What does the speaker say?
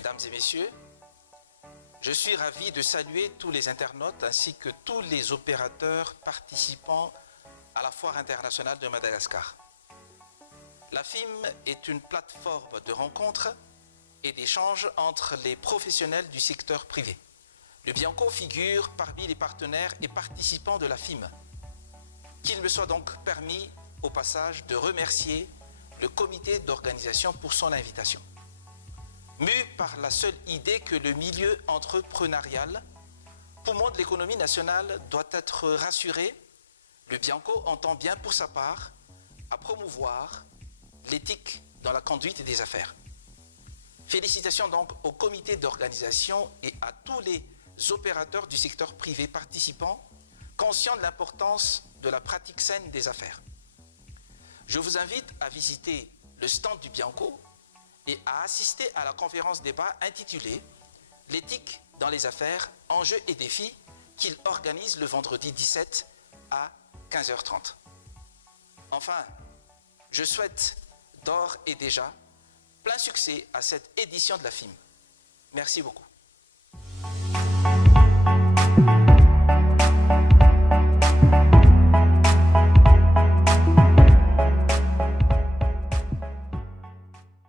Mesdames et messieurs, je suis ravi de saluer tous les internautes ainsi que tous les opérateurs participants à la Foire internationale de Madagascar. La FIM est une plateforme de rencontres et d'échanges entre les professionnels du secteur privé. Le Bianco figure parmi les partenaires et participants de la FIM. Qu'il me soit donc permis, au passage, de remercier le comité d'organisation pour son invitation. Mu par la seule idée que le milieu entrepreneurial, poumon de l'économie nationale, doit être rassuré, le Bianco entend bien pour sa part à promouvoir l'éthique dans la conduite des affaires. Félicitations donc au comité d'organisation et à tous les opérateurs du secteur privé participants, conscients de l'importance de la pratique saine des affaires. Je vous invite à visiter le stand du Bianco et à assister à la conférence débat intitulée « L'éthique dans les affaires, enjeux et défis » qu'il organise le vendredi 17 à 15h30. Enfin, je souhaite d'ores et déjà plein succès à cette édition de la FIM. Merci beaucoup.